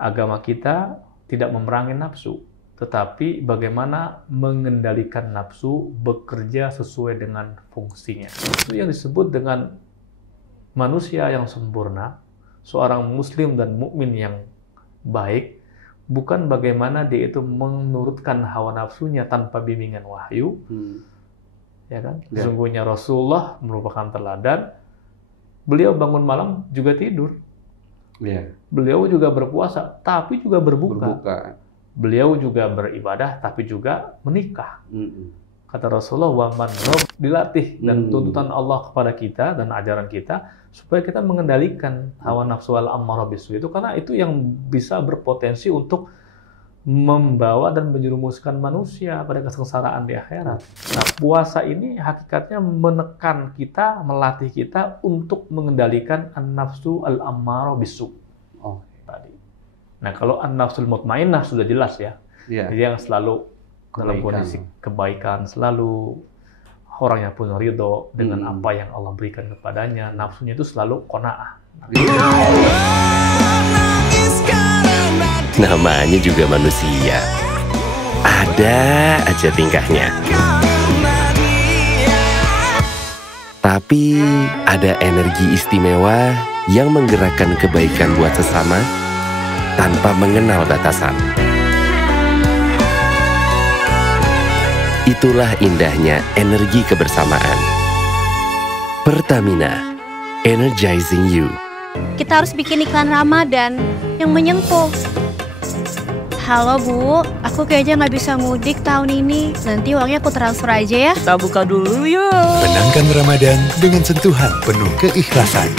agama kita tidak memerangi nafsu, tetapi bagaimana mengendalikan nafsu bekerja sesuai dengan fungsinya. Itu yang disebut dengan manusia yang sempurna, seorang muslim dan mukmin yang baik, bukan bagaimana dia itu menurutkan hawa nafsunya tanpa bimbingan wahyu. Ya kan? Sesungguhnya Rasulullah merupakan teladan. Beliau bangun malam juga tidur. Beliau juga berpuasa, tapi juga berbuka. Beliau juga beribadah, tapi juga menikah. Kata Rasulullah, waman rob, dilatih. Dan tuntutan Allah kepada kita dan ajaran kita, supaya kita mengendalikan hawa nafsu al-ammarah bisu itu, karena itu yang bisa berpotensi untuk membawa dan menjerumuskan manusia pada kesengsaraan di akhirat. Nah, puasa ini hakikatnya menekan kita, melatih kita untuk mengendalikan an-nafsu al-ammarah bisu. Tadi. Nah, kalau an-nafsul mutmainnah sudah jelas ya. Jadi yang selalu dalam kondisi kebaikan, selalu orangnya pun ridho dengan apa yang Allah berikan kepadanya, nafsunya itu selalu qanaah. Namanya juga manusia, ada aja tingkahnya. Tapi ada energi istimewa yang menggerakkan kebaikan buat sesama tanpa mengenal batasan. Itulah indahnya energi kebersamaan. Pertamina, energizing you. Kita harus bikin iklan Ramadan yang menyentuh. Halo Bu, aku kayaknya nggak bisa mudik tahun ini. Nanti uangnya aku transfer aja ya. Kita buka dulu yuk. Menangkan Ramadan dengan sentuhan penuh keikhlasan.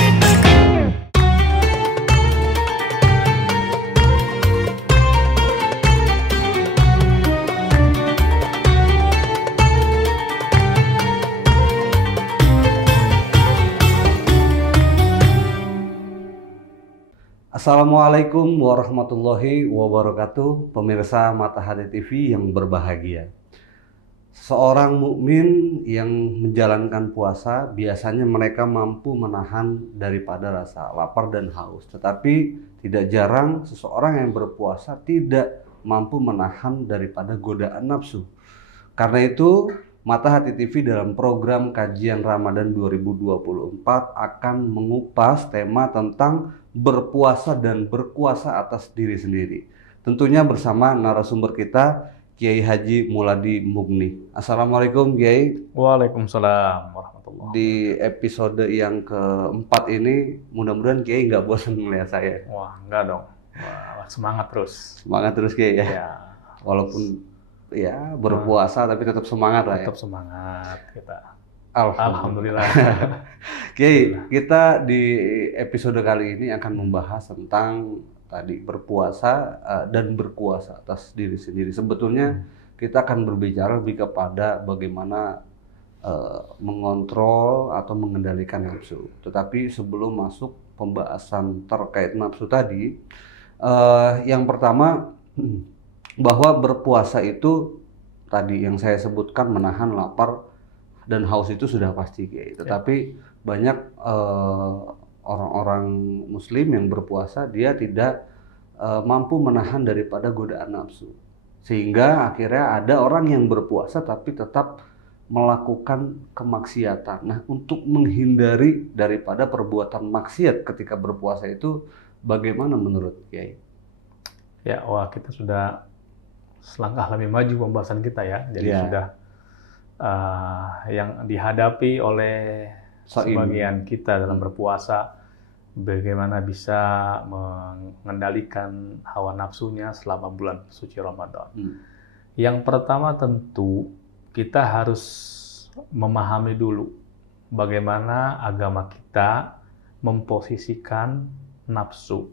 Assalamualaikum warahmatullahi wabarakatuh, pemirsa Matahari TV yang berbahagia. Seorang mukmin yang menjalankan puasa biasanya mereka mampu menahan daripada rasa lapar dan haus. Tetapi tidak jarang seseorang yang berpuasa tidak mampu menahan daripada godaan nafsu. Karena itu Matahari TV dalam program kajian Ramadan 2024 akan mengupas tema tentang berpuasa dan berkuasa atas diri sendiri. Tentunya bersama narasumber kita, Kiai Haji Muladi Mugni. Assalamualaikum Kiai. Waalaikumsalam warahmatullahi. Di episode yang keempat ini, mudah-mudahan Kiai nggak bosan melihat saya. Wah, enggak dong. Wah, semangat terus. Semangat terus Kiai ya. Walaupun ya berpuasa tapi tetap semangat lah ya. Tetap semangat kita. Alhamdulillah. Kiai, kita di episode kali ini akan membahas tentang tadi berpuasa dan berkuasa atas diri sendiri. Sebetulnya kita akan berbicara lebih kepada bagaimana mengontrol atau mengendalikan nafsu. Tetapi sebelum masuk pembahasan terkait nafsu tadi, yang pertama bahwa berpuasa itu tadi yang saya sebutkan menahan lapar dan haus itu sudah pasti Kiai. Tetapi banyak orang-orang muslim yang berpuasa dia tidak mampu menahan daripada godaan nafsu. Sehingga akhirnya ada orang yang berpuasa tapi tetap melakukan kemaksiatan. Nah, untuk menghindari daripada perbuatan maksiat ketika berpuasa itu bagaimana menurut Kiai? Ya, wah kita sudah selangkah lebih maju pembahasan kita ya. Jadi sudah yang dihadapi oleh sebagian kita dalam berpuasa, bagaimana bisa mengendalikan hawa nafsunya selama bulan suci Ramadan. Yang pertama tentu kita harus memahami dulu bagaimana agama kita memposisikan nafsu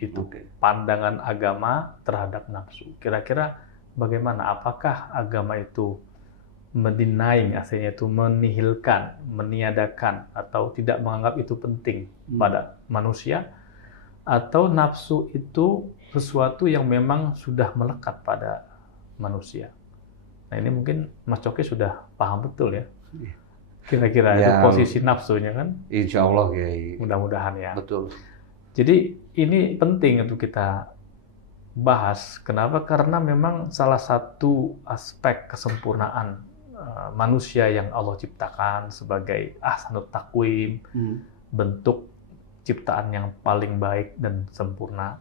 itu. Pandangan agama terhadap nafsu. Kira-kira bagaimana? Apakah agama itu mendinaing, aslinya itu menihilkan, meniadakan, atau tidak menganggap itu penting pada manusia, atau nafsu itu sesuatu yang memang sudah melekat pada manusia. Nah ini mungkin Mas Coki sudah paham betul ya, kira-kira itu posisi nafsunya kan? Insya Allah Kiai. Mudah-mudahan ya. Betul. Jadi ini penting untuk kita bahas. Kenapa? Karena memang salah satu aspek kesempurnaan manusia yang Allah ciptakan sebagai ahsanut taqwim, bentuk ciptaan yang paling baik dan sempurna,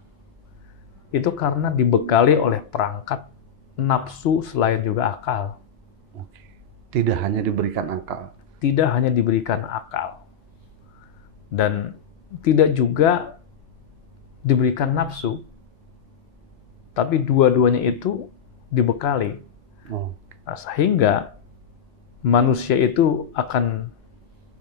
itu karena dibekali oleh perangkat nafsu selain juga akal. Tidak hanya diberikan akal. Tidak hanya diberikan akal. Dan tidak juga diberikan nafsu. Tapi dua-duanya itu dibekali. Nah, sehingga manusia itu akan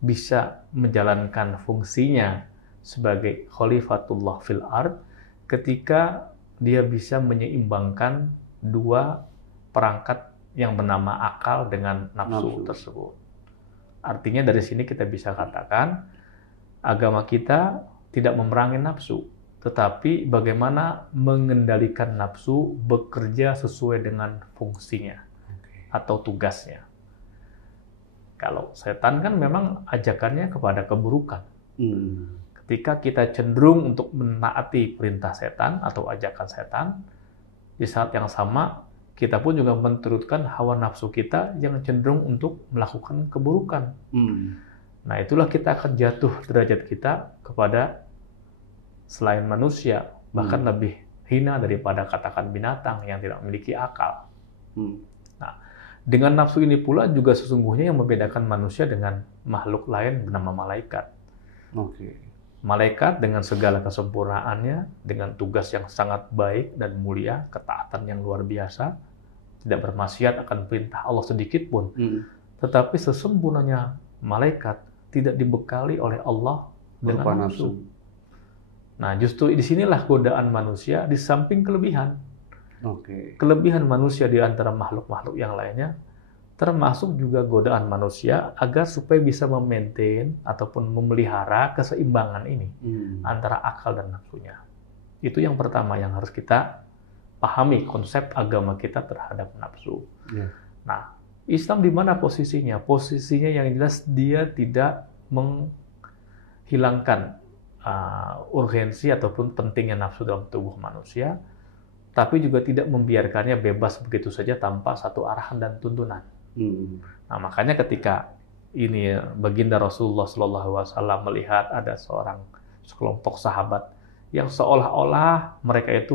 bisa menjalankan fungsinya sebagai khalifatullah fil ard ketika dia bisa menyeimbangkan dua perangkat yang bernama akal dengan nafsu tersebut. Artinya dari sini kita bisa katakan agama kita tidak memerangi nafsu, tetapi bagaimana mengendalikan nafsu bekerja sesuai dengan fungsinya atau tugasnya. Kalau setan kan memang ajakannya kepada keburukan. Ketika kita cenderung untuk menaati perintah setan atau ajakan setan, di saat yang sama kita pun juga menturutkan hawa nafsu kita yang cenderung untuk melakukan keburukan. Nah, itulah kita akan jatuh derajat kita kepada selain manusia, bahkan lebih hina daripada katakan binatang yang tidak memiliki akal. Nah, dengan nafsu ini pula juga sesungguhnya yang membedakan manusia dengan makhluk lain bernama malaikat. Malaikat dengan segala kesempurnaannya, dengan tugas yang sangat baik dan mulia, ketaatan yang luar biasa, tidak bermaksiat akan perintah Allah sedikit pun. Tetapi sesempurnanya malaikat tidak dibekali oleh Allah dengan nafsu. Nah, justru disinilah godaan manusia di samping kelebihan. Kelebihan manusia di antara makhluk-makhluk yang lainnya, termasuk juga godaan manusia agar supaya bisa memaintain ataupun memelihara keseimbangan ini antara akal dan nafsunya. Itu yang pertama yang harus kita pahami konsep agama kita terhadap nafsu. Nah, Islam di mana posisinya? Posisinya yang jelas dia tidak menghilangkan urgensi ataupun pentingnya nafsu dalam tubuh manusia, tapi juga tidak membiarkannya bebas begitu saja tanpa satu arahan dan tuntunan. Nah, makanya ketika ini baginda Rasulullah SAW melihat ada sekelompok sahabat yang seolah-olah mereka itu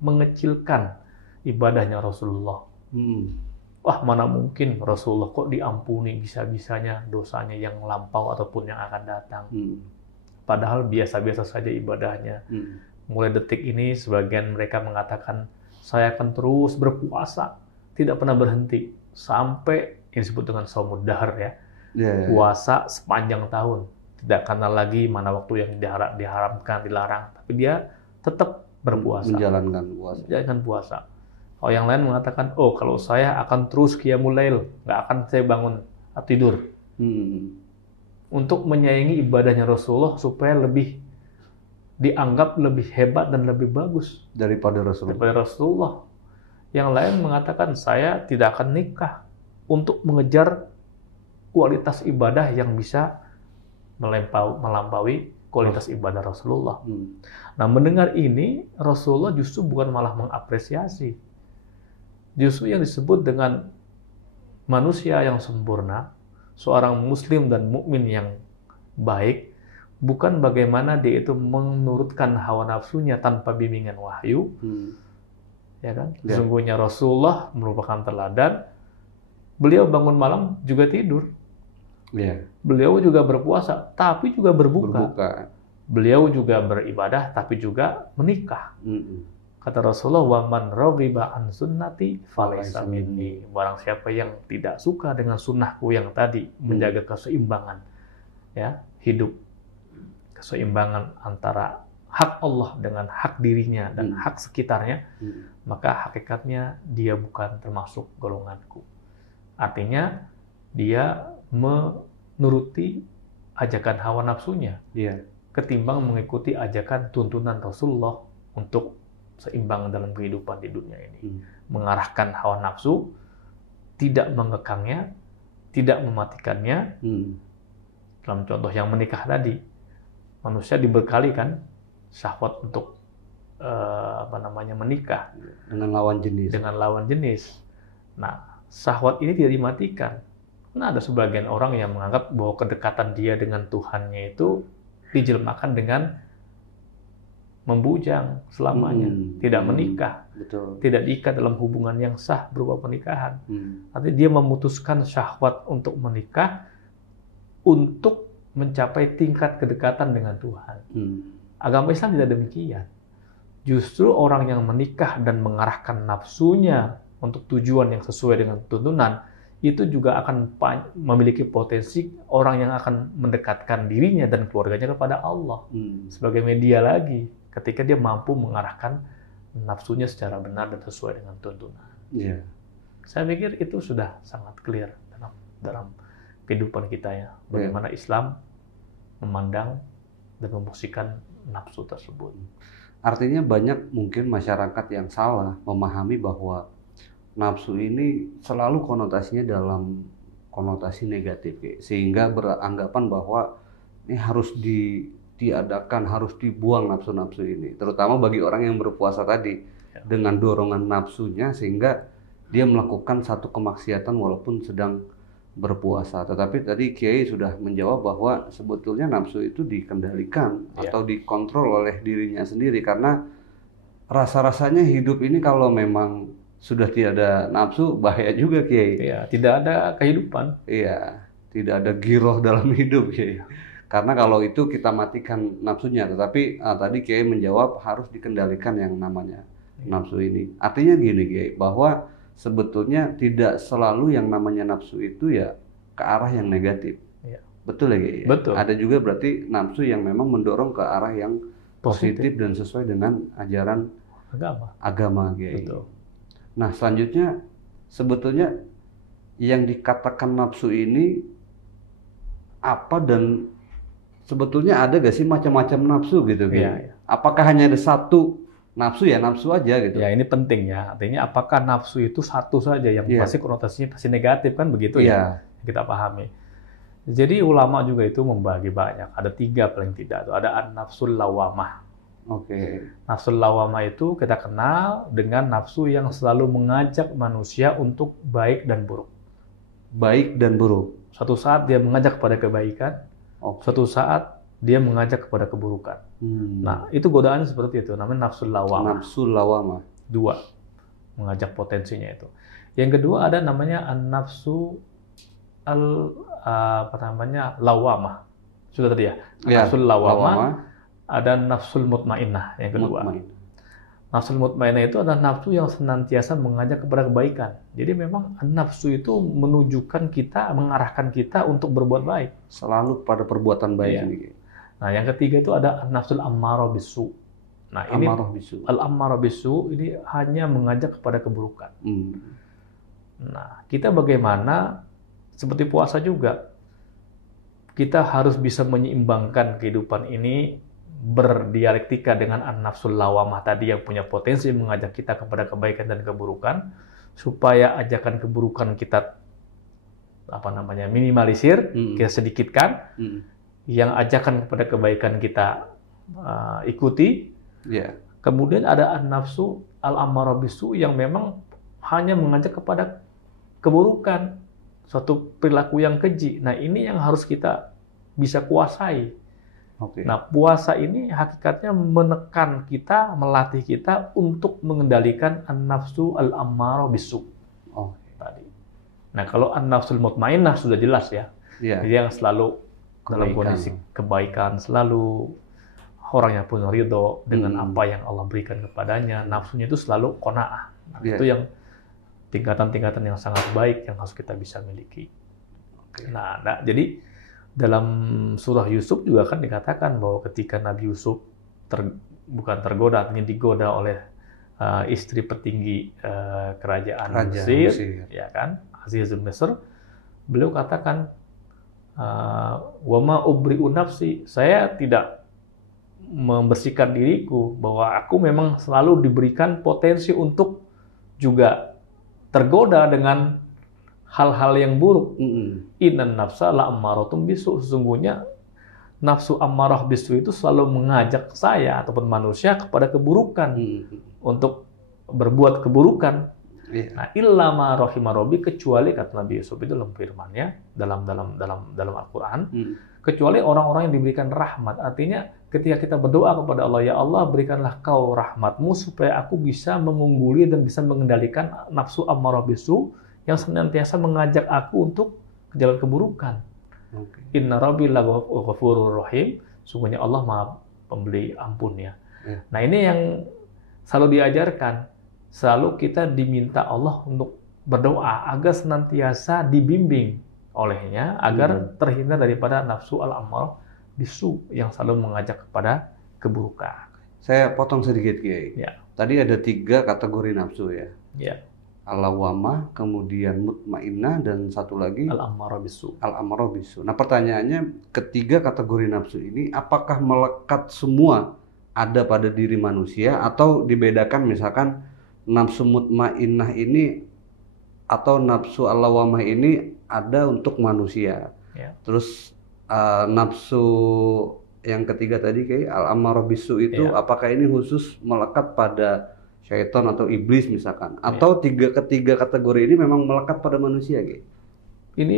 mengecilkan ibadahnya Rasulullah. Wah, mana mungkin Rasulullah kok diampuni bisa-bisanya dosanya yang lampau ataupun yang akan datang. Padahal biasa-biasa saja ibadahnya. Mulai detik ini sebagian mereka mengatakan, saya akan terus berpuasa, tidak pernah berhenti, sampai yang disebut dengan shaumud dahr ya. Puasa sepanjang tahun. Tidak kenal lagi mana waktu yang diharamkan, dilarang, tapi dia tetap berpuasa. Menjalankan puasa. Kalau yang lain mengatakan, oh kalau saya akan terus qiyamul lail, nggak akan saya bangun tidur. Untuk menyayangi ibadahnya Rasulullah supaya lebih dianggap lebih hebat dan lebih bagus daripada Rasulullah. Yang lain mengatakan, saya tidak akan nikah untuk mengejar kualitas ibadah yang bisa melampaui kualitas ibadah Rasulullah. Nah, mendengar ini, Rasulullah justru bukan malah mengapresiasi. Justru yang disebut dengan manusia yang sempurna, seorang muslim dan mukmin yang baik, bukan bagaimana dia itu menurutkan hawa nafsunya tanpa bimbingan wahyu. Ya kan? Sesungguhnya Rasulullah merupakan teladan. Beliau bangun malam juga tidur. Beliau juga berpuasa, tapi juga berbuka. Beliau juga beribadah, tapi juga menikah. Kata Rasulullah, "Wa man raghiba an sunnati falaysa minni." Barang siapa yang tidak suka dengan sunnahku yang tadi, menjaga keseimbangan, ya, hidup keseimbangan antara hak Allah dengan hak dirinya dan hak sekitarnya, maka hakikatnya dia bukan termasuk golonganku. Artinya dia menuruti ajakan hawa nafsunya, ketimbang mengikuti ajakan tuntunan Rasulullah untuk seimbang dalam kehidupan di dunia ini. Mengarahkan hawa nafsu, tidak mengekangnya, tidak mematikannya. Dalam contoh yang menikah tadi, manusia dibekali kan syahwat untuk menikah dengan lawan jenis. Nah, syahwat ini tidak dimatikan. Nah, ada sebagian orang yang menganggap bahwa kedekatan dia dengan Tuhannya itu dijelmakan dengan membujang selamanya, tidak menikah, Betul. tidak diikat dalam hubungan yang sah berupa pernikahan. Artinya dia memutuskan syahwat untuk menikah untuk mencapai tingkat kedekatan dengan Tuhan. Agama Islam tidak demikian. Justru orang yang menikah dan mengarahkan nafsunya untuk tujuan yang sesuai dengan tuntunan, itu juga akan memiliki potensi orang yang akan mendekatkan dirinya dan keluarganya kepada Allah sebagai media lagi, ketika dia mampu mengarahkan nafsunya secara benar dan sesuai dengan tuntunan. Saya pikir itu sudah sangat clear dalam kehidupan kita ya, bagaimana Islam memandang dan memfungsikan nafsu tersebut. Artinya banyak mungkin masyarakat yang salah memahami bahwa nafsu ini selalu konotasinya dalam konotasi negatif, sehingga beranggapan bahwa ini harus diadakan, harus dibuang nafsu-nafsu ini, terutama bagi orang yang berpuasa tadi, dengan dorongan nafsunya sehingga dia melakukan satu kemaksiatan walaupun sedang berpuasa. Tetapi tadi Kiai sudah menjawab bahwa sebetulnya nafsu itu dikendalikan atau dikontrol oleh dirinya sendiri, karena rasa-rasanya hidup ini kalau memang sudah tiada nafsu, bahaya juga Kiai. Iya, tidak ada kehidupan. Iya, tidak ada giroh dalam hidup Kiai. Karena kalau itu kita matikan nafsunya. Tetapi tadi Kiai menjawab harus dikendalikan yang namanya nafsu ini. Artinya gini Kiai, bahwa sebetulnya tidak selalu yang namanya nafsu itu ya ke arah yang negatif. Iya. Betul ya Kiai? Betul. Ada juga berarti nafsu yang memang mendorong ke arah yang positif dan sesuai dengan ajaran agama Kiai. Betul. Nah, selanjutnya sebetulnya yang dikatakan nafsu ini apa, dan sebetulnya ada gak sih macam-macam nafsu gitu? Iya. Apakah hanya ada satu nafsu ya nafsu aja gitu? Ya, ini penting ya. Artinya apakah nafsu itu satu saja yang pasti konotasinya pasti negatif kan begitu ya? Kita pahami. Jadi ulama juga itu membagi banyak. Ada 3 paling tidak. Ada an-nafsul lawamah. Nafsul lawamah itu kita kenal dengan nafsu yang selalu mengajak manusia untuk baik dan buruk. Baik dan buruk. Suatu saat dia mengajak kepada kebaikan, suatu saat dia mengajak kepada keburukan. Nah, itu godaannya seperti itu, namanya nafsul lawamah. Nafsul lawamah. 2, mengajak potensinya itu. Yang kedua ada namanya an-nafsu lawamah. Sudah tadi ya? Nafsul lawamah. Ada nafsul mutmainnah yang kedua. Nafsul mutmainnah itu adalah nafsu yang senantiasa mengajak kepada kebaikan. Jadi memang nafsu itu menunjukkan kita, mengarahkan kita untuk berbuat baik. Selalu pada perbuatan baik. Nah, yang ketiga itu ada nafsul ammarah bisu. Nah, ini al-ammarah bisu ini hanya mengajak kepada keburukan. Nah, kita bagaimana seperti puasa juga. Kita harus bisa menyeimbangkan kehidupan ini berdialektika dengan an-nafsul lawamah tadi yang punya potensi mengajak kita kepada kebaikan dan keburukan, supaya ajakan keburukan kita minimalisir, kita sedikitkan, yang ajakan kepada kebaikan kita ikuti. Kemudian ada an-nafsu al-ammarah bisu yang memang hanya mengajak kepada keburukan, suatu perilaku yang keji. Nah, ini yang harus kita bisa kuasai. Nah, puasa ini hakikatnya menekan kita, melatih kita untuk mengendalikan an-nafsu al-ammarah bisu tadi. Nah, kalau an-nafsul mutmainnah sudah jelas ya. Dia yang selalu dalam kondisi kebaikan, selalu orangnya pun ridho dengan apa yang Allah berikan kepadanya. Nafsunya itu selalu qanaah. Nah, itu yang tingkatan-tingkatan yang sangat baik yang harus kita bisa miliki. Nah, jadi dalam surah Yusuf juga kan dikatakan bahwa ketika Nabi Yusuf bukan tergoda, artinya digoda oleh istri petinggi kerajaan Mesir, ya kan, Azizul Misr, beliau katakan, wa ma ubri'u nafsi, saya tidak membersihkan diriku, bahwa aku memang selalu diberikan potensi untuk juga tergoda dengan hal-hal yang buruk. Innan nafsa la ammaratum bisu. Sesungguhnya nafsu ammarah bisu itu selalu mengajak saya ataupun manusia kepada keburukan. untuk berbuat keburukan. Iya. Nah, illa ma rahima rabbi, kecuali kata Nabi Yusuf itu dalam firman-Nya dalam Al-Qur'an, kecuali orang-orang yang diberikan rahmat. Artinya ketika kita berdoa kepada Allah, ya Allah berikanlah kau rahmatmu supaya aku bisa mengungguli dan bisa mengendalikan nafsu ammarah bisu yang senantiasa mengajak aku untuk ke jalan keburukan. Inna rabbi laghafurur rahim, sungguhnya Allah Maha pemberi ampun ya. Nah, ini yang selalu diajarkan. Selalu kita diminta Allah untuk berdoa agar senantiasa dibimbing olehnya agar terhindar daripada nafsu al-ammarah bisu yang selalu mengajak kepada keburukan. Saya potong sedikit, Kiai. Ya. Tadi ada 3 kategori nafsu ya. Ya. Al-lawwamah, kemudian mutmainnah, dan satu lagi Al-ammarah bisu. al-ammarah bisu. Nah, pertanyaannya, ketiga kategori nafsu ini apakah melekat semua ada pada diri manusia atau dibedakan, misalkan nafsu mutmainnah ini atau nafsu al-lawwamah ini ada untuk manusia. Ya. Terus nafsu yang ketiga tadi kayak al-ammarah bisu itu apakah ini khusus melekat pada syaitan atau iblis misalkan, atau ketiga kategori ini memang melekat pada manusia kayak? Ini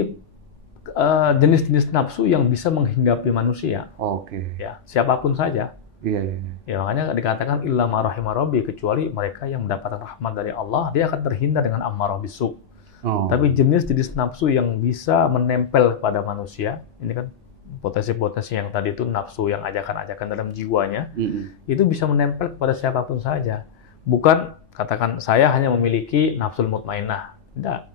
jenis-jenis nafsu yang bisa menghinggapi manusia. Oke. Ya, siapapun saja. Iya. Ya, makanya dikatakan illa ma rahima rabbi, kecuali mereka yang mendapatkan rahmat dari Allah, dia akan terhindar dengan ammarah bisu. Tapi jenis-jenis nafsu yang bisa menempel pada manusia, ini kan potensi-potensi yang tadi itu nafsu yang ajakan-ajakan dalam jiwanya, itu bisa menempel kepada siapapun saja. Bukan katakan saya hanya memiliki nafsul mutmainnah, tidak.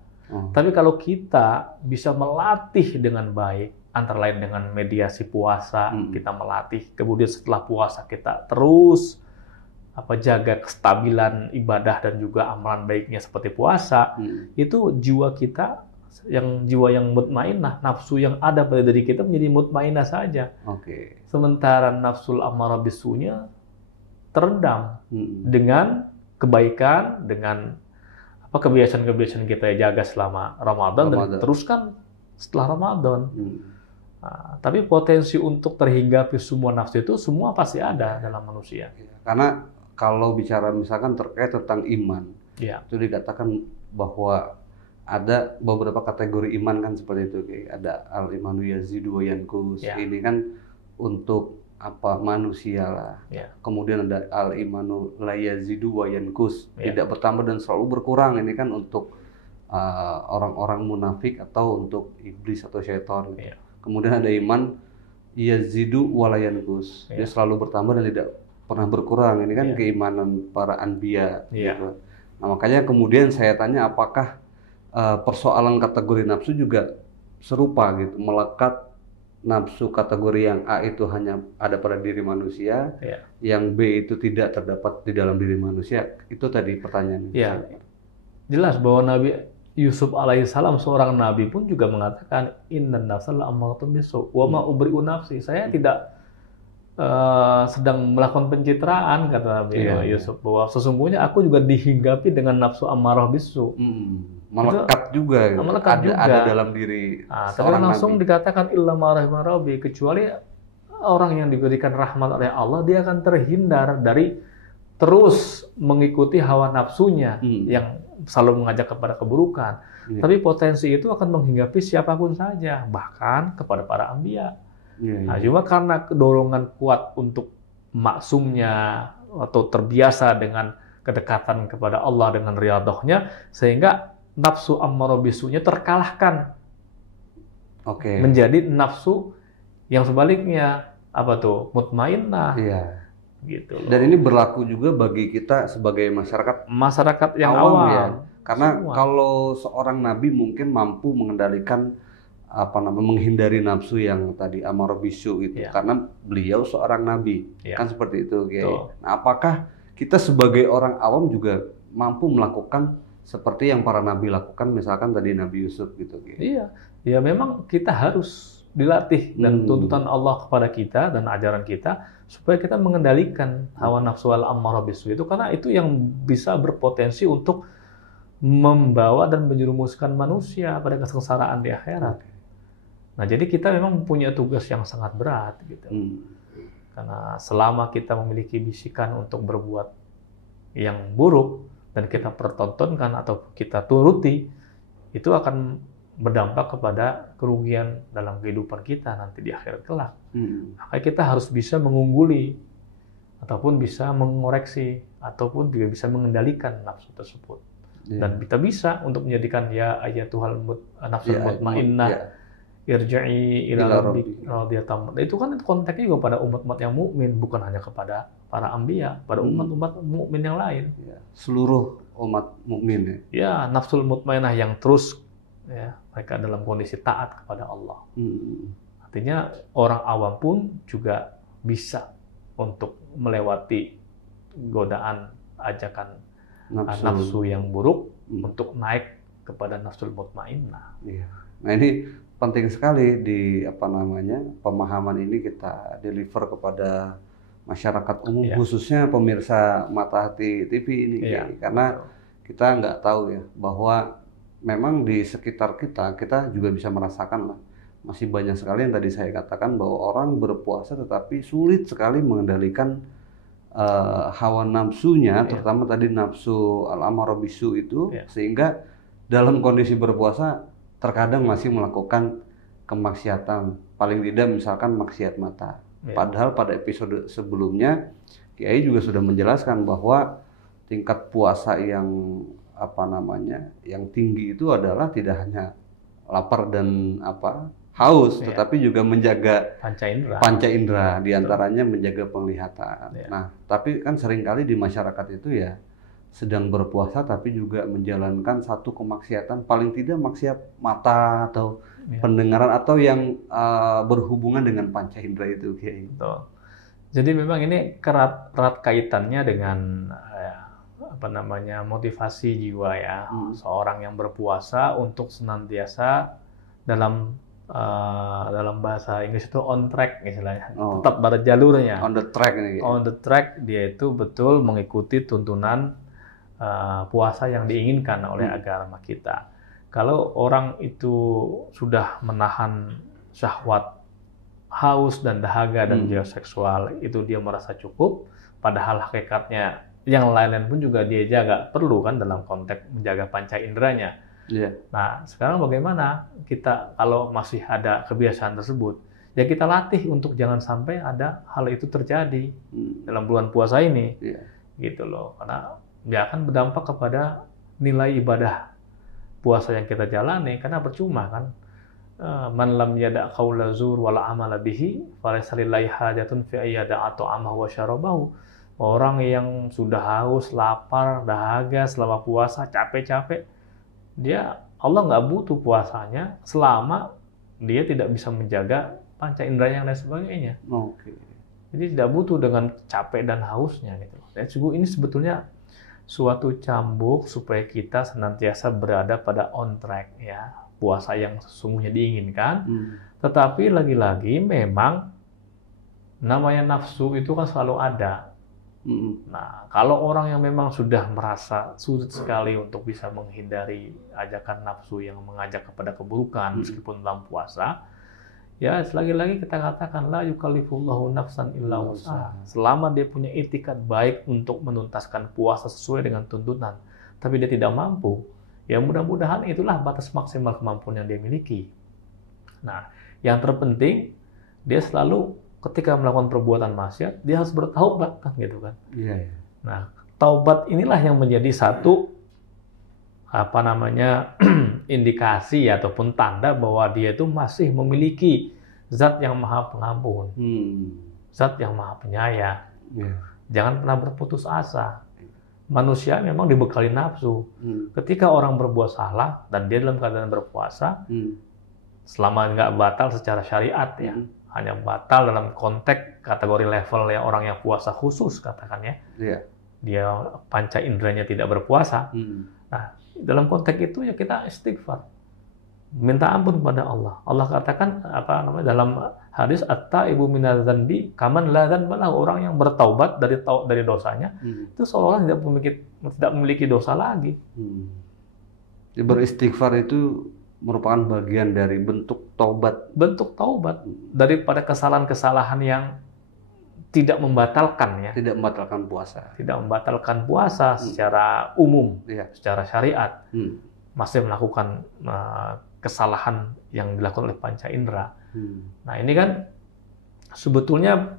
Tapi kalau kita bisa melatih dengan baik, antara lain dengan mediasi puasa, kita melatih, kemudian setelah puasa kita terus jaga kestabilan ibadah dan juga amalan baiknya seperti puasa, itu jiwa kita jiwa yang mutmainnah, nafsu yang ada pada diri kita menjadi mutmainnah saja. Sementara nafsul ammarah bisunya terendam dengan kebaikan, dengan kebiasaan-kebiasaan kita jaga selama Ramadan dan teruskan setelah Ramadan. Nah, tapi potensi untuk terhinggapi semua nafsu itu semua pasti ada dalam manusia. Karena kalau bicara misalkan terkait tentang iman, itu dikatakan bahwa ada beberapa kategori iman kan seperti itu, kayak ada al-imanu yazidu wa yanqus. Ini kan untuk manusia lah. Kemudian ada al-imanu la yazidu wa yanqus, tidak bertambah dan selalu berkurang. Ini kan untuk orang-orang munafik atau untuk iblis atau syaitan. Kemudian ada iman yazidu wa la yanqus, dia selalu bertambah dan tidak pernah berkurang. Ini kan keimanan para anbiya gitu. Nah, makanya kemudian saya tanya, apakah persoalan kategori nafsu juga serupa gitu, melekat nafsu kategori yang A itu hanya ada pada diri manusia, yang B itu tidak terdapat di dalam diri manusia. Itu tadi pertanyaannya. Jelas bahwa Nabi Yusuf alaihissalam, seorang nabi pun juga mengatakan innan nafsa la'ammaratun bisu wa ma ubri'u nafsi. Saya tidak sedang melakukan pencitraan, kata Nabi Yusuf, bahwa sesungguhnya aku juga dihinggapi dengan nafsu ammarah bisu. Melekat juga, ada dalam diri tapi langsung nabi. Dikatakan illa ma rahima rabbi, kecuali orang yang diberikan rahmat oleh Allah, dia akan terhindar dari terus mengikuti hawa nafsunya yang selalu mengajak kepada keburukan. Tapi potensi itu akan menghinggapi siapapun saja, bahkan kepada para anbiya. Nah, cuma karena dorongan kuat untuk maksumnya atau terbiasa dengan kedekatan kepada Allah dengan riyadhahnya, sehingga nafsu ammarah bisunya terkalahkan. Menjadi nafsu yang sebaliknya, mutmainnah. Gitu. Dan ini berlaku juga bagi kita sebagai masyarakat yang awam. Karena kalau seorang nabi mungkin mampu mengendalikan menghindari nafsu yang tadi ammarah bisu itu, karena beliau seorang nabi, kan seperti itu, Nah, apakah kita sebagai orang awam juga mampu melakukan seperti yang para nabi lakukan, misalkan tadi Nabi Yusuf gitu? Ya memang kita harus dilatih, dan tuntutan Allah kepada kita dan ajaran kita supaya kita mengendalikan hawa nafsu al-ammarah bisu itu, karena itu yang bisa berpotensi untuk membawa dan menjerumuskan manusia pada kesengsaraan di akhirat. Nah, jadi kita memang mempunyai tugas yang sangat berat gitu. Karena selama kita memiliki bisikan untuk berbuat yang buruk dan kita pertontonkan atau kita turuti, itu akan berdampak kepada kerugian dalam kehidupan kita nanti di akhirat kelak. Maka kita harus bisa mengungguli ataupun bisa mengoreksi ataupun juga bisa mengendalikan nafsu tersebut. Dan kita bisa untuk menjadikan ya ayatuhal nafsul mutmainnah irji'i ila rabbik radiyatan. Itu kan konteksnya juga pada umat-umat yang mukmin, bukan hanya kepada para anbiya, pada umat-umat mukmin yang lain. Seluruh umat mukmin. Ya, nafsul mutmainnah yang terus ya mereka dalam kondisi taat kepada Allah. Artinya orang awam pun juga bisa untuk melewati godaan ajakan nafsu yang buruk untuk naik kepada nafsul mutmainnah. Nah, ini penting sekali di pemahaman ini kita deliver kepada masyarakat umum, khususnya pemirsa Mata Hati TV ini, karena kita nggak tahu ya bahwa memang di sekitar kita juga bisa merasakan lah, masih banyak sekali yang tadi saya katakan bahwa orang berpuasa tetapi sulit sekali mengendalikan hawa nafsunya, terutama tadi nafsu al-amarah bisu itu, sehingga dalam kondisi berpuasa terkadang masih melakukan kemaksiatan, paling tidak misalkan maksiat mata. Padahal pada episode sebelumnya Kiai juga sudah menjelaskan bahwa tingkat puasa yang yang tinggi itu adalah tidak hanya lapar dan haus, tetapi juga menjaga panca indera, diantaranya menjaga penglihatan. Nah, tapi kan seringkali di masyarakat itu ya sedang berpuasa tapi juga menjalankan satu kemaksiatan, paling tidak maksiat mata atau pendengaran atau yang berhubungan dengan panca indera itu, Kiai. Betul. Jadi memang ini erat kaitannya dengan motivasi jiwa ya, seorang yang berpuasa untuk senantiasa dalam bahasa Inggris itu on track istilahnya, tetap pada jalurnya. On the track ini. On the track, dia itu betul mengikuti tuntunan puasa yang diinginkan oleh agama kita. Kalau orang itu sudah menahan syahwat, haus dan dahaga dan jiwa seksual, itu dia merasa cukup, padahal hakikatnya yang lain-lain pun juga dia jaga, perlu kan dalam konteks menjaga panca inderanya. Nah, sekarang bagaimana kita kalau masih ada kebiasaan tersebut, ya kita latih untuk jangan sampai ada hal itu terjadi dalam bulan puasa ini, gitu loh. Karena dia akan berdampak kepada nilai ibadah puasa yang kita jalani, karena percuma kan. Man lam yada' qaula zur wala amala bihi falaysa lillahi hajatun fi ayyada' ta'amahu wa syarabahu. Orang yang sudah haus, lapar, dahaga selama puasa, capek-capek, Allah nggak butuh puasanya selama dia tidak bisa menjaga panca indera yang lain sebagainya. Jadi tidak butuh dengan capek dan hausnya gitu. Dan ini sebetulnya suatu cambuk supaya kita senantiasa berada pada on track ya, puasa yang sesungguhnya diinginkan. Tetapi lagi-lagi memang namanya nafsu itu kan selalu ada. Nah, kalau orang yang memang sudah merasa sulit sekali untuk bisa menghindari ajakan nafsu yang mengajak kepada keburukan meskipun dalam puasa, ya lagi-lagi kita katakan la yukallifullahu nafsan illa wus'aha. Selama dia punya itikad baik untuk menuntaskan puasa sesuai dengan tuntunan, tapi dia tidak mampu, ya mudah-mudahan itulah batas maksimal kemampuan yang dia miliki. Nah, yang terpenting dia selalu ketika melakukan perbuatan maksiat, dia harus bertaubat kan gitu kan. Nah, taubat inilah yang menjadi satu indikasi ataupun tanda bahwa dia itu masih memiliki zat yang maha pengampun, zat yang maha penyayang. Jangan pernah berputus asa. Manusia memang dibekali nafsu. Ketika orang berbuat salah dan dia dalam keadaan berpuasa, selama nggak batal secara syariat ya, hanya batal dalam konteks kategori level ya orang yang puasa khusus katakan ya, dia panca inderanya tidak berpuasa. Nah, dalam konteks itu ya kita istighfar, minta ampun kepada Allah. Allah katakan dalam hadis at-taibu minadz-dzanbi kaman la dzanba lahu, orang yang bertaubat dari dosanya itu seolah-olah tidak memiliki dosa lagi. Beristighfar itu merupakan bagian dari bentuk taubat. Bentuk taubat daripada kesalahan-kesalahan yang tidak membatalkan ya, Tidak membatalkan puasa. tidak membatalkan puasa secara umum, Iya. secara syariat, Hmm. masih melakukan kesalahan yang dilakukan oleh panca indera. Hmm. Nah ini kan sebetulnya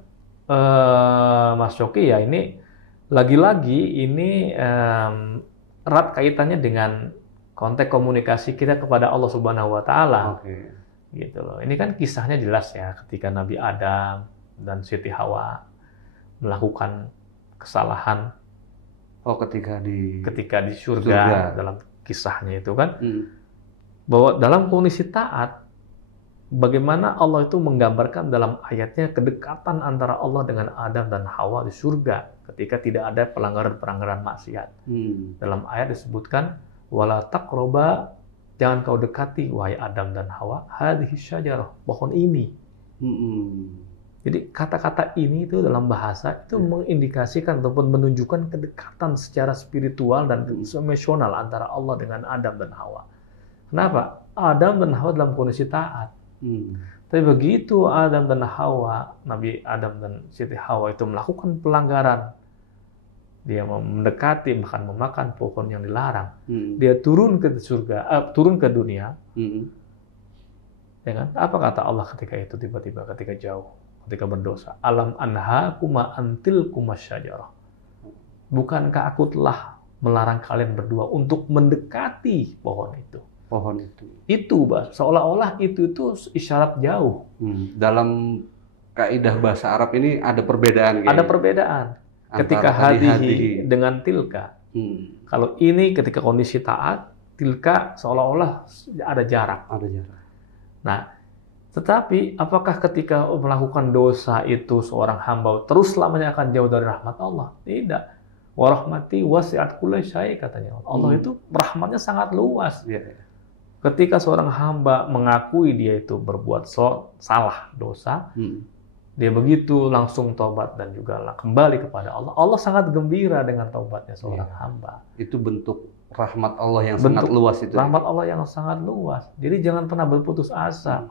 Mas Coki ya, ini lagi-lagi ini erat kaitannya dengan konteks komunikasi kita kepada Allah Subhanahu wa Ta'ala. Oke. Gitu loh. Ini kan kisahnya jelas ya, ketika Nabi Adam dan Siti Hawa melakukan kesalahan Oh, ketika di ketika di surga, Surga. dalam kisahnya itu kan, Hmm. bahwa dalam kondisi taat, bagaimana Allah itu menggambarkan dalam ayatnya kedekatan antara Allah dengan Adam dan Hawa di surga ketika tidak ada pelanggaran-pelanggaran maksiat. Hmm. Dalam ayat disebutkan, wala taqroba, jangan kau dekati wahai Adam dan Hawa, hadhihi syajarah, pohon ini. Hmm. Jadi kata-kata ini itu dalam bahasa itu mengindikasikan ataupun menunjukkan kedekatan secara spiritual dan emosional antara Allah dengan Adam dan Hawa. Kenapa? Adam dan Hawa dalam kondisi taat. Hmm. Tapi begitu Adam dan Hawa, Nabi Adam dan Siti Hawa itu melakukan pelanggaran, dia mendekati bahkan memakan pohon yang dilarang, Hmm. dia turun ke surga, turun ke dunia, Hmm. ya kan? Apa kata Allah ketika itu tiba-tiba ketika jauh, ketika berdosa? Alam anhakuma antil kumasyajarah. Bukankah aku telah melarang kalian berdua untuk mendekati pohon itu? Pohon itu. Itu, seolah-olah itu isyarat jauh. Dalam kaidah bahasa Arab ini ada perbedaan. Ada perbedaan. Ketika Antara tadi hadihi dengan tilka. Kalau ini ketika kondisi taat, tilka seolah-olah ada jarak. Ada jarak. Nah, tetapi apakah ketika melakukan dosa itu seorang hamba terus selamanya akan jauh dari rahmat Allah? Tidak. Wa rahmati wasi'at kulla syai', katanya. Allah itu rahmatnya sangat luas. Iya. Ketika seorang hamba mengakui dia itu berbuat salah, dosa, dia begitu langsung taubat dan juga kembali kepada Allah. Allah sangat gembira dengan taubatnya seorang hamba. Itu bentuk rahmat Allah yang sangat luas itu. Rahmat Allah yang sangat luas. Jadi jangan pernah berputus asa.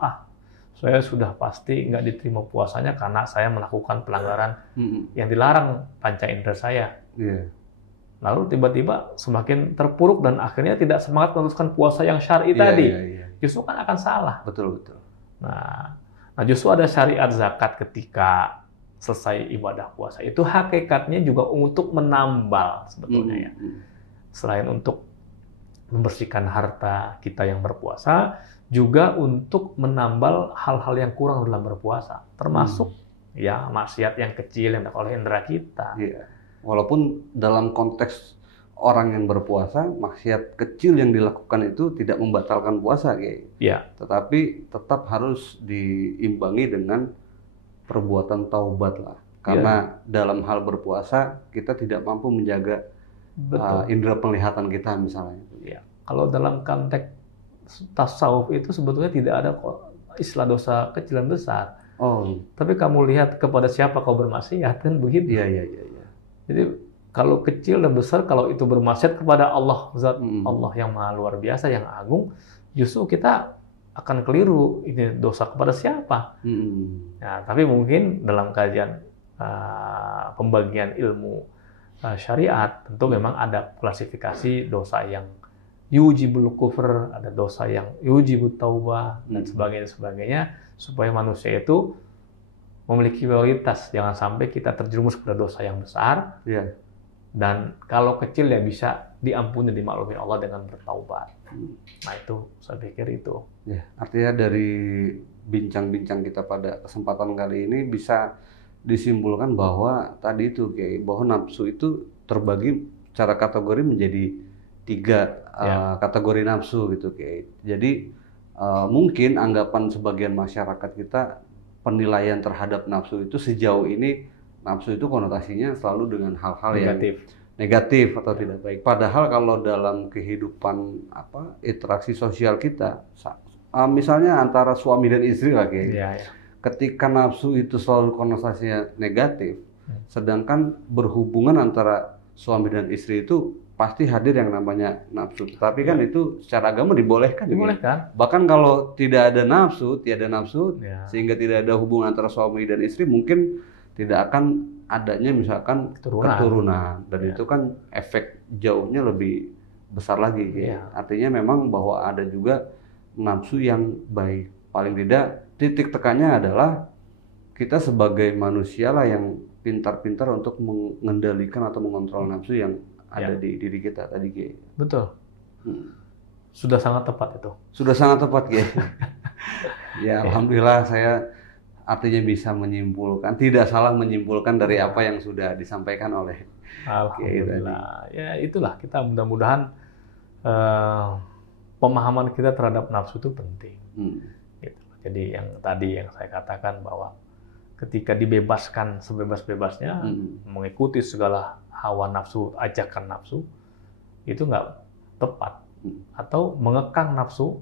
Saya sudah pasti nggak diterima puasanya karena saya melakukan pelanggaran yang dilarang panca indera saya. Iya. Lalu tiba-tiba semakin terpuruk dan akhirnya tidak semangat meneruskan puasa yang syar'i tadi. Iya. Justru kan akan salah. Betul. Nah, justru ada syariat zakat ketika selesai ibadah puasa. Itu hakikatnya juga untuk menambal sebetulnya ya. Selain untuk membersihkan harta kita yang berpuasa, juga untuk menambal hal-hal yang kurang dalam berpuasa. Termasuk ya maksiat yang kecil yang dilakukan oleh indera kita. Iya. Walaupun dalam konteks orang yang berpuasa, maksiat kecil yang dilakukan itu tidak membatalkan puasa, kayak. Ya. Tetapi tetap harus diimbangi dengan perbuatan taubat lah. Karena dalam hal berpuasa kita tidak mampu menjaga indera penglihatan kita misalnya. Ya. Kalau dalam konteks tasawuf itu sebetulnya tidak ada istilah dosa kecil dan besar. Tapi kamu lihat kepada siapa kau bermaksiat, kan begitu. Iya. Jadi kalau kecil dan besar, kalau itu bermaksiat kepada Allah, zat Allah yang maha luar biasa, yang agung, justru kita akan keliru, ini dosa kepada siapa. Nah, tapi mungkin dalam kajian pembagian ilmu syariat, tentu memang ada klasifikasi dosa yang yujibul kufr, ada dosa yang yujibut taubah, dan sebagainya, supaya manusia itu memiliki prioritas, jangan sampai kita terjerumus pada dosa yang besar. Dan kalau kecil ya bisa diampuni, dimaklumi Allah dengan bertaubat. Nah itu saya pikir itu. Ya, artinya dari bincang-bincang kita pada kesempatan kali ini bisa disimpulkan bahwa tadi itu kayak bahwa nafsu itu terbagi secara kategori menjadi 3 kategori nafsu gitu kayak. Jadi mungkin anggapan sebagian masyarakat kita, penilaian terhadap nafsu itu sejauh ini, nafsu itu konotasinya selalu dengan hal-hal yang negatif atau tidak baik. Padahal kalau dalam kehidupan interaksi sosial kita, misalnya antara suami dan istri lah kayak, ketika nafsu itu selalu konotasinya negatif, sedangkan berhubungan antara suami dan istri itu pasti hadir yang namanya nafsu. Tapi kan itu secara agama dibolehkan. Dibolehkan. Bahkan kalau tidak ada nafsu, tiada nafsu, sehingga tidak ada hubungan antara suami dan istri, mungkin tidak akan adanya misalkan keturunan. Dan itu kan efek jauhnya lebih besar lagi. Artinya memang bahwa ada juga nafsu yang baik. Paling tidak titik tekannya adalah kita sebagai manusia lah yang pintar-pintar untuk mengendalikan atau mengontrol nafsu yang ada di diri kita tadi, Ki. Betul. Sudah sangat tepat itu. Sudah sangat tepat, Ki. Ya, alhamdulillah saya artinya bisa menyimpulkan, tidak salah menyimpulkan dari apa yang sudah disampaikan oleh alhamdulillah. Ya, itulah kita mudah-mudahan pemahaman kita terhadap nafsu itu penting. Gitu. Jadi yang tadi yang saya katakan bahwa ketika dibebaskan sebebas-bebasnya mengikuti segala hawa nafsu, ajakan nafsu, itu nggak tepat. Atau mengekang nafsu,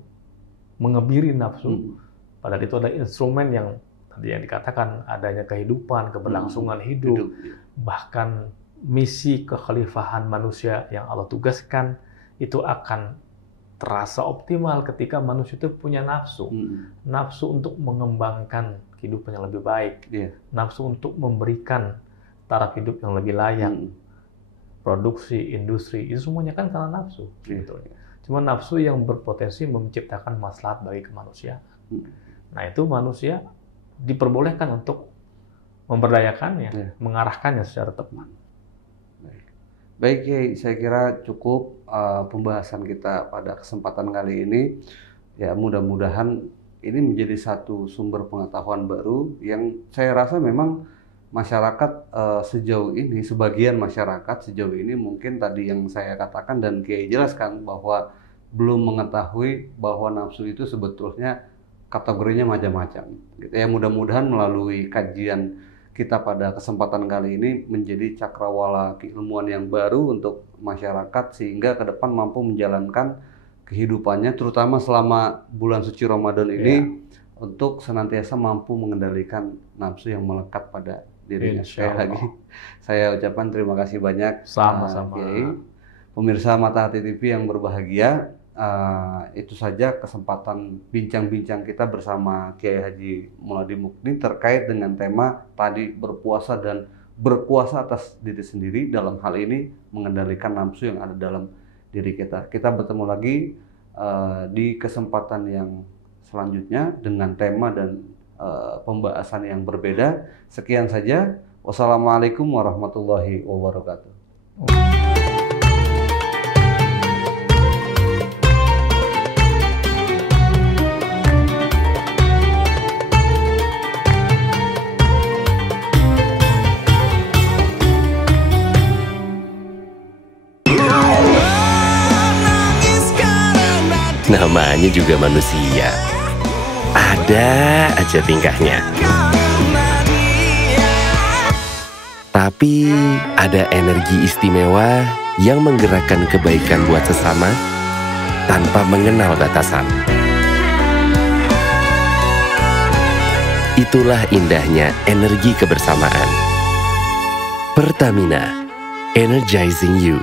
mengebiri nafsu, padahal itu ada instrumen yang tadi yang dikatakan adanya kehidupan, keberlangsungan hidup, bahkan misi kekhalifahan manusia yang Allah tugaskan itu akan terasa optimal ketika manusia itu punya nafsu. Nafsu untuk mengembangkan kehidupan yang lebih baik, nafsu untuk memberikan taraf hidup yang lebih layak, produksi, industri, itu semuanya kan karena nafsu. Gitu. Cuma nafsu yang berpotensi menciptakan maslahat bagi kemanusiaan. Nah itu manusia diperbolehkan untuk memberdayakannya, mengarahkannya secara tepat. Baik, Kiai, saya kira cukup pembahasan kita pada kesempatan kali ini. Ya, mudah-mudahan ini menjadi satu sumber pengetahuan baru yang saya rasa memang masyarakat sejauh ini, sebagian masyarakat sejauh ini mungkin tadi yang saya katakan dan Kiai jelaskan bahwa belum mengetahui bahwa nafsu itu sebetulnya kategorinya macam-macam. Gitu ya, mudah-mudahan melalui kajian kita pada kesempatan kali ini menjadi cakrawala keilmuan yang baru untuk masyarakat sehingga ke depan mampu menjalankan kehidupannya terutama selama bulan suci Ramadan ini untuk senantiasa mampu mengendalikan nafsu yang melekat pada dirinya. Sekali lagi saya ucapkan terima kasih banyak sama-sama. Pemirsa Mata Hati TV yang berbahagia. Itu saja kesempatan bincang-bincang kita bersama Kiai Haji Muladi Mukni terkait dengan tema tadi berpuasa dan berkuasa atas diri sendiri, dalam hal ini mengendalikan nafsu yang ada dalam diri kita. Kita bertemu lagi di kesempatan yang selanjutnya dengan tema dan pembahasan yang berbeda. Sekian saja. Wassalamualaikum warahmatullahi wabarakatuh. Namanya juga manusia, ada aja tingkahnya. Tapi ada energi istimewa yang menggerakkan kebaikan buat sesama tanpa mengenal batasan. Itulah indahnya energi kebersamaan. Pertamina, energizing you.